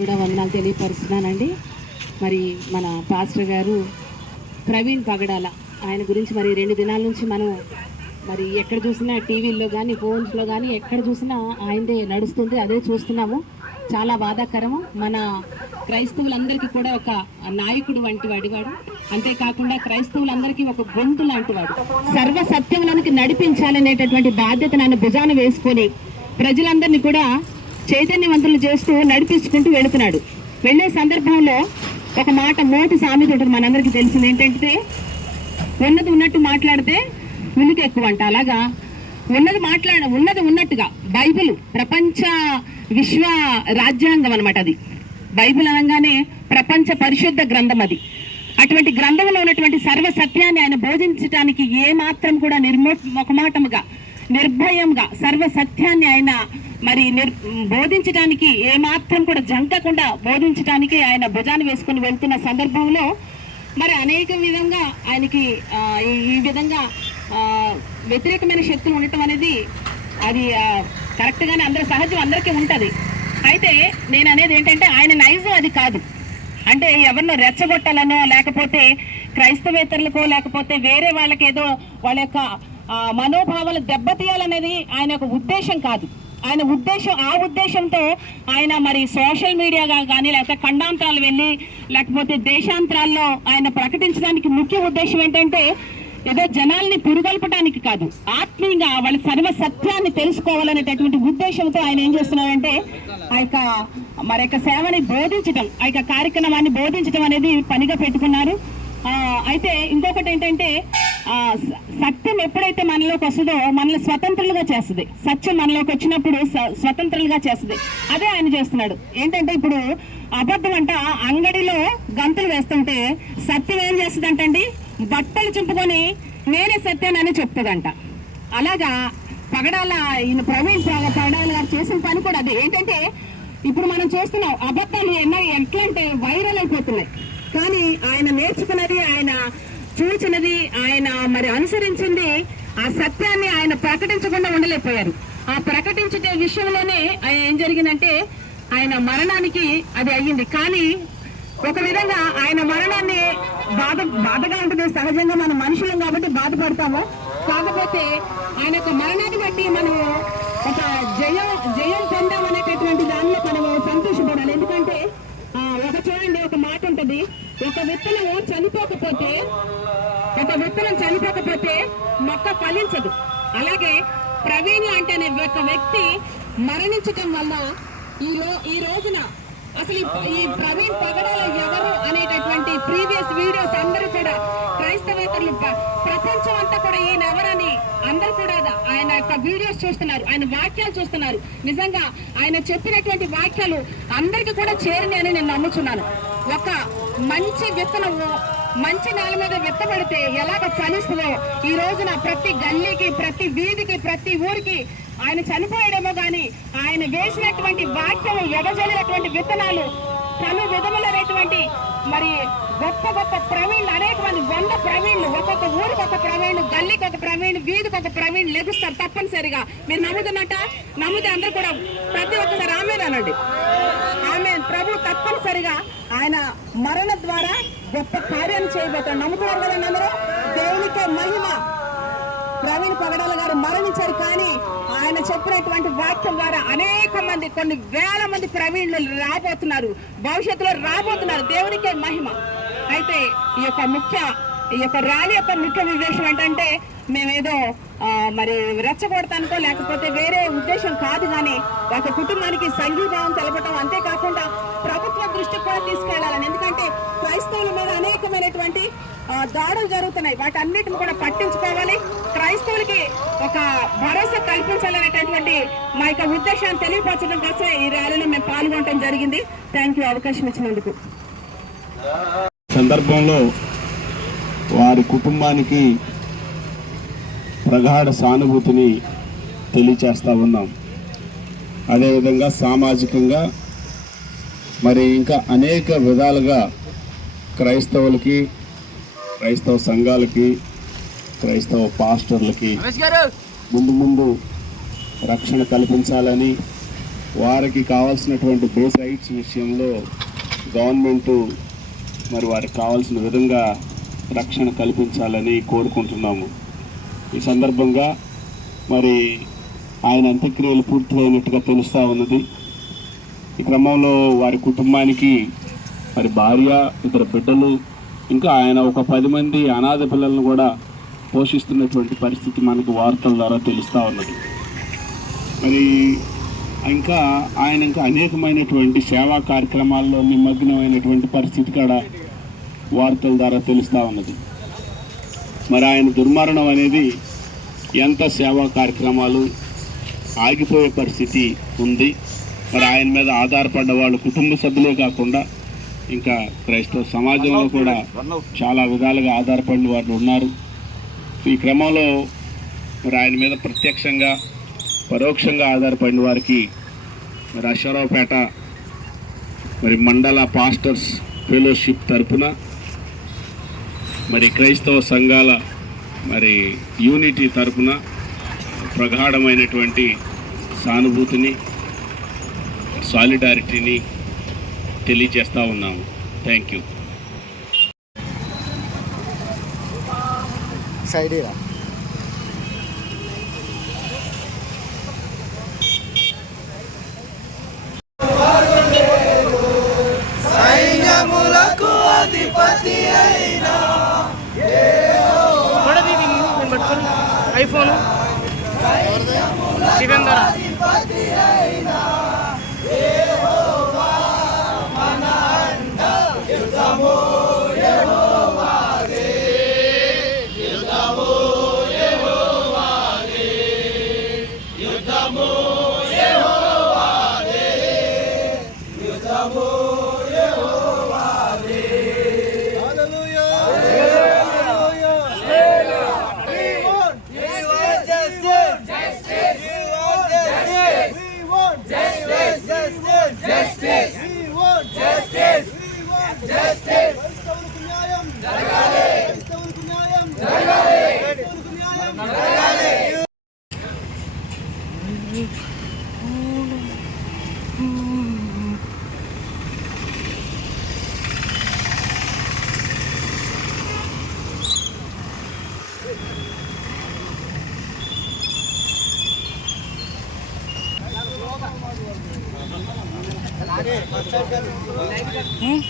కూడా వందనాలు తెలియపరుస్తున్నానండి. మరి మన పాస్టర్ గారు ప్రవీణ్ పగడాల ఆయన గురించి మరి రెండు దినాల నుంచి మనం మరి ఎక్కడ చూసినా టీవీల్లో కానీ ఫోన్స్లో కానీ ఎక్కడ చూసినా ఆయనదే నడుస్తుంది అదే చూస్తున్నాము. చాలా బాధాకరము. మన క్రైస్తవులందరికీ కూడా ఒక నాయకుడు వంటి వాడివాడు. అంతేకాకుండా క్రైస్తవులందరికీ ఒక గొంతు లాంటి వాడు సర్వ సత్యములనికి నడిపించాలనేటటువంటి బాధ్యత నన్ను భుజాన వేసుకొని ప్రజలందరినీ కూడా చైతన్యవంతులు చేస్తూ నడిపించుకుంటూ వెళుతున్నాడు. వెళ్ళే సందర్భంలో ఒక మాట మోటు సామెత ఉంటుంది. మనందరికీ తెలిసింది ఏంటంటే ఉన్నది ఉన్నట్టు మాట్లాడితే ఉనికి ఎక్కువ అంట అలాగా? ఉన్నది మాట్లాడ ఉన్నది ఉన్నట్టుగా. బైబిల్ ప్రపంచ విశ్వ రాజ్యాంగం అనమాట అది. బైబిల్ అనగానే ప్రపంచ పరిశుద్ధ గ్రంథం అది. అటువంటి గ్రంథంలో ఉన్నటువంటి సర్వ సత్యాన్ని ఆయన బోధించడానికి ఏ మాత్రం కూడా నిర్మో ఒక మాటముగా నిర్భయంగా సర్వ సత్యాన్ని ఆయన మరి నిర్ బోధించడానికి ఏమాత్రం కూడా జంకకుండా బోధించడానికి ఆయన భుజాన్ని వేసుకుని వెళ్తున్న సందర్భంలో మరి అనేక విధంగా ఆయనకి ఈ- విధంగా వ్యతిరేకమైన శక్తులు ఉండటం అనేది అది కరెక్ట్గానే అందరూ సహజం అందరికీ ఉంటుంది. అయితే నేను అనేది ఏంటంటే ఆయన నైజం అది కాదు. అంటే ఎవరినో రెచ్చగొట్టాలనో లేకపోతే క్రైస్తవేతరులకో లేకపోతే వేరే వాళ్ళకి ఏదో వాళ్ళ యొక్క మనోభావాలు దెబ్బతీయాలనేది ఆయన యొక్క ఉద్దేశం కాదు. ఆయన ఉద్దేశం ఆ ఉద్దేశంతో ఆయన మరి సోషల్ మీడియాగా కానీ లేకపోతే ఖండాంతరాలు వెళ్ళి లేకపోతే దేశాంతరాల్లో ఆయన ప్రకటించడానికి ముఖ్య ఉద్దేశం ఏంటంటే ఏదో జనాల్ని పురుగొల్పడానికి కాదు ఆత్మీయంగా వాళ్ళ సర్వ సత్యాన్ని తెలుసుకోవాలనేటటువంటి ఉద్దేశంతో ఆయన ఏం చేస్తున్నారంటే ఆ యొక్క మరి యొక్క సేవని బోధించటం ఆ యొక్క కార్యక్రమాన్ని బోధించటం అనేది పనిగా పెట్టుకున్నారు. అయితే ఇంకొకటి ఏంటంటే సత్యం ఎప్పుడైతే మనలోకి వస్తుందో మనల్ని స్వతంత్రులుగా చేస్తుంది. సత్యం మనలోకి వచ్చినప్పుడు స్వతంత్రులుగా చేస్తుంది. అదే ఆయన చేస్తున్నాడు. ఏంటంటే ఇప్పుడు అబద్ధం అంట అంగడిలో గంతులు వేస్తుంటే సత్యం ఏం చేస్తుంది అంటండి బట్టలు చింపుకొని నేనే సత్యానని చెప్తుందంట. అలాగా పగడాల ఈయన ప్రవీణ్ పగడాల గారు చేసిన పని కూడా అది. ఏంటంటే ఇప్పుడు మనం చూస్తున్నాం అబద్ధాలు ఎన్నో ఎట్లా అంటే వైరల్ అయిపోతున్నాయి. కానీ ఆయన నేర్చుకున్నది ఆయన చూచినది ఆయన మరి అనుసరించింది ఆ సత్యాన్ని ఆయన ప్రకటించకుండా ఉండలేకపోయారు. ఆ ప్రకటించే విషయంలోనే ఆయన ఏం జరిగిందంటే ఆయన మరణానికి అది అయ్యింది. కానీ ఒక విధంగా ఆయన మరణాన్ని బాధ బాధగా ఉంటుంది. సహజంగా మన మనుషులం కాబట్టి బాధపడతాము. కాకపోతే ఆయన యొక్క మరణాన్ని బట్టి మనం ఒక జయం జయం పొందామనేటటువంటి దానిలో మనము సంతోషపడాలి. ఎందుకంటే ఒక మాట ఉంటది. ఒక విత్తనము చనిపోకపోతే ఒక విత్తనం చనిపోకపోతే మొక్క ఫలించదు. అలాగే ప్రవీణ్ లాంటి అనే ఒక వ్యక్తి మరణించటం వల్ల ఈ రో ఈ రోజున అసలు ఈ- ప్రవీణ్ పగడాల ఎవరు అనేటటువంటి ప్రీవియస్ వీడియోస్ అందరూ కూడా క్రైస్తవేతరులు ప్రపంచం అంతా కూడా ఈయన ఎవరని అందరూ కూడా ఆయన యొక్క వీడియోస్ చూస్తున్నారు. ఆయన వాక్యాలు చూస్తున్నారు. నిజంగా ఆయన చెప్పినటువంటి వాక్యాలు అందరికీ కూడా చేరని అని నేను నమ్ముచున్నాను. ఒక మంచి విత్తనము మంచి నేల మీద విత్తబడితే ఎలాగ ఫలిస్తుందో ఈ రోజున ప్రతి గల్లీకి ప్రతి వీధికి ప్రతి ఊరికి ఆయన చనిపోయడమో కానీ ఆయన వేసినటువంటి వాక్యము ఎగజలినటువంటి విత్తనాలు పలు విధములైనటువంటి మరి గొప్ప గొప్ప ప్రవీణ్ అనేక మంది వంద ప్రవీణ్లు ఒక్కొక్క ఊరికి ఒక ప్రవీణ్ గల్లీకి ఒక ప్రవీణ్ వీధికి ఒక ప్రవీణ్ లెగుస్తారు తప్పనిసరిగా. మీరు నమ్ముతున్నట్ట నమ్మితే అందరూ కూడా ప్రతి ఒక్కసారి ఆమె అనండి. తప్పనిసరిగా ఆయన మరణ ద్వారా గొప్ప కార్యం చేయబోతాడు నమ్ముతున్నారు కదండి అందరూ? దేవునికే మహిమ? ప్రవీణ్ పగడాల గారు మరణించారు కానీ ఆయన చెప్పినటువంటి వాక్యం ద్వారా అనేక మంది కొన్ని వేల మంది ప్రవీణులు రాబోతున్నారు. భవిష్యత్తులో రాబోతున్నారు. దేవునికే మహిమ. అయితే ఈ యొక్క ముఖ్య ఈ యొక్క ర్యాలీ యొక్క ముఖ్య ఉద్దేశం ఏంటంటే మేమేదో మరి రెచ్చగొడతానుకో లేకపోతే వేరే ఉద్దేశం కాదు కానీ ఒక కుటుంబానికి సంఘీభావం తెలపటం అంతేకాకుండా కూడా తీసుకెళ్ళాలని. ఎందుకంటే క్రైస్తవుల మీద అనేకమైనటువంటి దాడులు జరుగుతున్నాయి. వాటి అన్నిటిని కూడా పట్టించుకోవాలి. క్రైస్తవులకి ఒక భరోసా కల్పించాలనేటటువంటి మా యొక్క ఉద్దేశాన్ని తెలియపరచడం కోసమే ఈ ర్యాలీలో మేము పాల్గొనడం జరిగింది. థ్యాంక్ యూ అవకాశం ఇచ్చినందుకు. సందర్భంలో వారి కుటుంబానికి ప్రగాఢ సానుభూతిని తెలియచేస్తూ ఉన్నాం. అదేవిధంగా సామాజికంగా మరి ఇంకా అనేక విధాలుగా క్రైస్తవులకి క్రైస్తవ సంఘాలకి క్రైస్తవ పాస్టర్లకి ముందు ముందు రక్షణ కల్పించాలని వారికి కావాల్సినటువంటి బేస్ రైట్స్ విషయంలో గవర్నమెంటు మరి వారికి కావాల్సిన విధంగా రక్షణ కల్పించాలని కోరుకుంటున్నాము. ఈ సందర్భంగా మరి ఆయన అంత్యక్రియలు పూర్తయినట్టుగా తెలుస్తూ ఉన్నది. ఈ క్రమంలో వారి కుటుంబానికి మరి భార్య ఇద్దరు బిడ్డలు ఇంకా ఆయన ఒక పది మంది అనాథ పిల్లలను కూడా పోషిస్తున్నటువంటి పరిస్థితి మనకు వార్తల ద్వారా తెలుస్తూ ఉన్నది. మరి ఇంకా ఆయన ఇంకా అనేకమైనటువంటి సేవా కార్యక్రమాల్లో నిమగ్నమైనటువంటి పరిస్థితి కూడా వార్తల ద్వారా తెలుస్తూ ఉన్నది. మరి ఆయన దుర్మరణం అనేది ఎంత సేవా కార్యక్రమాలు ఆగిపోయే పరిస్థితి ఉంది. మరి ఆయన మీద ఆధారపడ్డ వాళ్ళు కుటుంబ సభ్యులే కాకుండా ఇంకా క్రైస్తవ సమాజంలో కూడా చాలా విధాలుగా ఆధారపడిన వారు ఉన్నారు. ఈ క్రమంలో మరి ఆయన మీద ప్రత్యక్షంగా పరోక్షంగా ఆధారపడిన వారికి మరి అశ్వరావుపేట మరి మండల పాస్టర్స్ ఫెలోషిప్ తరపున మరి క్రైస్తవ సంఘాల మరి యూనిటీ తరపున ప్రగాఢమైనటువంటి సానుభూతిని సాలిడారిటీని తెలియజేస్తూ ఉన్నాము. థ్యాంక్ యూ సైడ్ ఇరా. చూడది ఇది నేను పట్టుకొని ఐఫోన్. ద్వారా